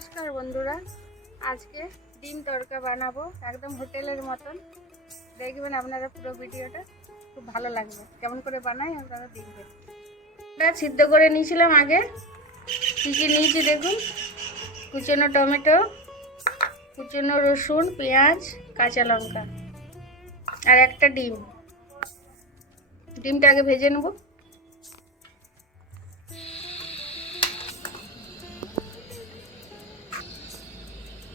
নমস্কার বন্ধুরা, আজকে ডিম তড়কা বানাবো একদম হোটেলের মতন। দেখবেন আপনারা পুরো ভিডিওটা, খুব ভালো লাগবে। কেমন করে বানাই আপনারা দেখবেন। এটা সিদ্ধ করে নিয়েছিলাম আগে। কী কী নিয়েছি দেখুন: কুচনো টমেটো, কুচনো রসুন, পেঁয়াজ, কাঁচা লঙ্কা আর একটা ডিম। ডিমটা আগে ভেজে নেব।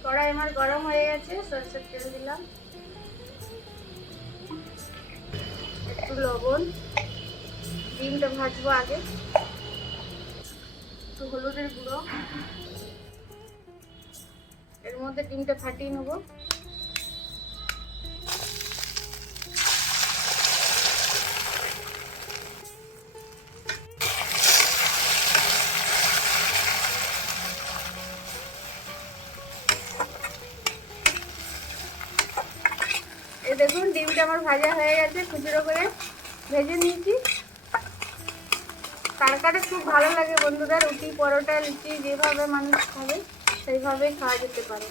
কড়াই আমার গরম হয়ে গেছে, সরষের তেল দিলাম, একটু লবণ, ডিমটা ভাজবো আগে, একটু হলুদের গুঁড়ো, এর মধ্যে ডিমটা ফাটিয়ে নেব। এই দেখুন ডিমটা আমার ভাজা হয়ে গেছে, খুচরো করে ভেজে নিয়েছি। তরকাটা খুব ভালো লাগে বন্ধুরা, রুটি, পরোটা, লুচি যেভাবে মানুষ খাবে সেইভাবেই খাওয়া যেতে পারে।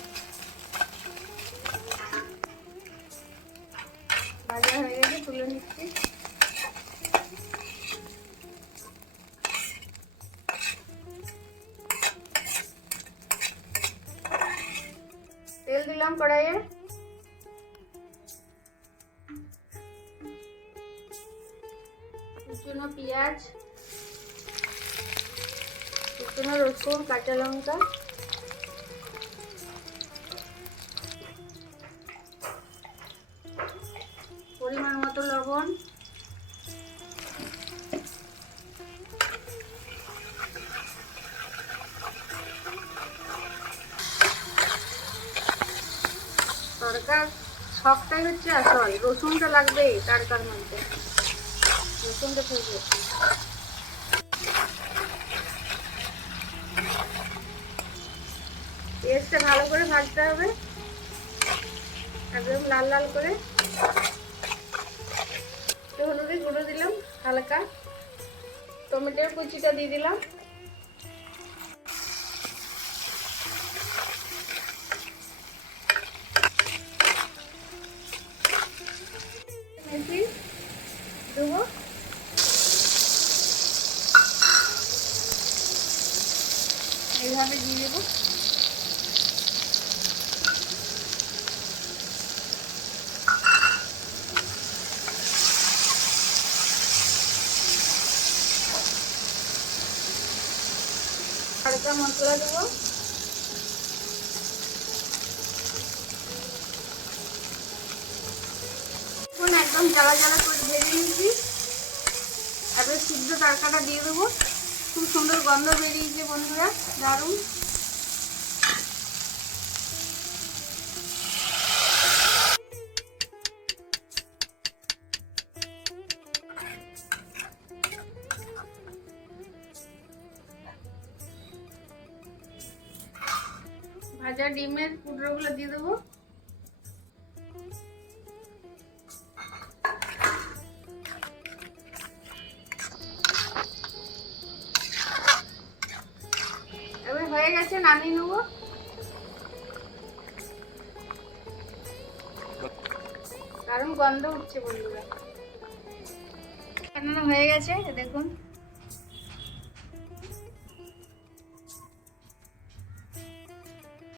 ভাজা হয়ে গেছে, তুলে নিচ্ছি। তেল দিলাম কড়াইয়ে, কুচনো পেঁয়াজ, কুচনো রসুন, কাঁচা লঙ্কা, পরিমাণ মতো লবণ, তরকার সবটাই হচ্ছে আসল। রসুনটা লাগবে তরকার মধ্যে, রসুনটা থাকবে। পেঁয়াজটা ভালো করে ভাজতে হবে, একদম লাল লাল করে। একটু হলুদের গুঁড়ো দিলাম হালকা, টমেটোর কুচিটা দিয়ে দিলাম, মেথি দেবো, এইভাবে দিয়ে দেবো। হালকা মশলা দেবো, একদম জ্বালা জ্বালা করে ভেজে নিয়েছি। এবার সিদ্ধ তরকাটা দিয়ে দেবো। খুব সুন্দর গন্ধ বেরিয়েছে বন্ধুরা, দারুণ। ভাজা ডিমের টুকরোগুলো দিয়ে দেবো। এবার হয়ে গেছে, নামিয়ে নেবো। দারুণ গন্ধ উঠছে বন্ধুরা, রান্না হয়ে গেছে দেখুন।